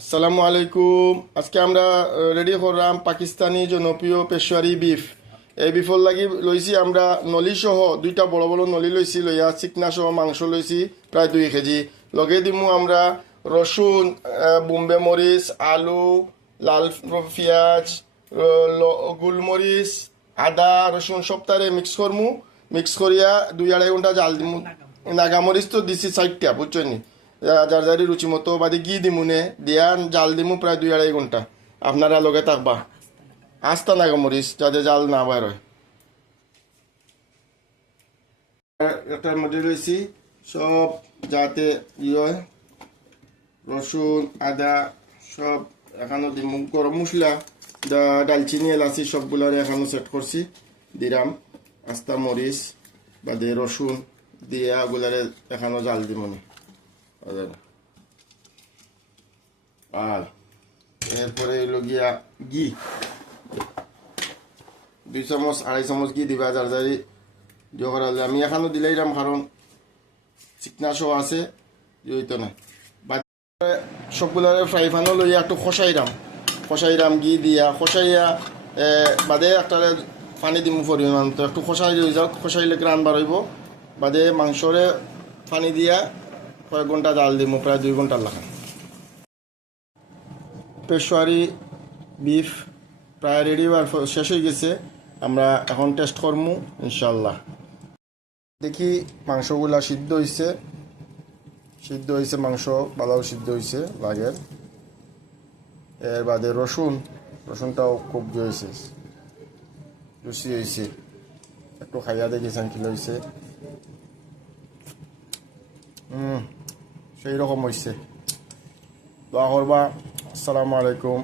আসসালামু আলাইকুম। আজকে আমরা রেডি করলাম পাকিস্তানি জনপ্রিয় পেশোয়ারি বিফ। এই বিফর লাগি লইছি আমরা নলি সহ দুইটা বড় বড় নলি লইছি, লইয়া চিকনা সহ মাংস লইছি প্রায় 2 কেজি। লগে দিমু আমরা রসুন, বোম্বে মরিচ, আলু, লাল পেঁয়াজ, গোলমরিচ, আদা রসুন সব তারে মিক্স করমু। মিক্স করিয়া 2-2.5 ঘন্টা জাল দিমু। নাগামরিচ তো দিছি 4টা, বুঝছো নি? যার যারি রুচি মতো বাদে ঘি দিমুনে দিয়া জাল দিমু প্রায় 2-2.5 ঘন্টা। আপনারা লগে থাকবা। আস্তা নাগামরিচ যাতে জাল না বাইর হয়। এটার মধ্যে রয়েছি সব যাতে হয়, রসুন আদা সব এখানে দিমু। গরম মশলা ডালচিনি এলাচি সবগুলার এখানে সেট করছি দিলাম। আস্তা মরিচ বাদে রসুন দিয়ে ওগুলারে এখানে জাল দিমুনি। আর এরপরে হইল গিয়া ঘি 2-2.5 চামচ ঘি দিবা। যার যারি দিয়ে করালে আমি এখানে দিলাইরাম, কারণ চিকনা শো আছে হইতো না। সবগুলারে ফ্রাই প্যানও লইয়া একটু খসাইরাম ঘি দিয়া খসাইয়া বাদে একটা পানি দিমু পরিমাণ তো একটু খসাই রয়ে যাও। খসাইলে গ্রান বার হইব। বাদে মাংসরে পানি দিয়া কয়েক ঘন্টা জাল দিমু, প্রায় 2 ঘন্টার লাগান। পেশোয়ারি বিফ প্রায় রেডি হওয়ার শেষ হয়ে গেছে। আমরা এখন টেস্ট করবো ইনশাল্লাহ। দেখি মাংসগুলা সিদ্ধ হয়েছে মাংস ভালো সিদ্ধ হয়েছে লাগের। এর বাদে রসুনটাও খুব হয়েছে, রুচি হয়েছে। একটু খাইয়া দেখেছেন কি হয়েছে। সেই রকম হয়েছে। দোয়া করবা। আসসালামু আলাইকুম।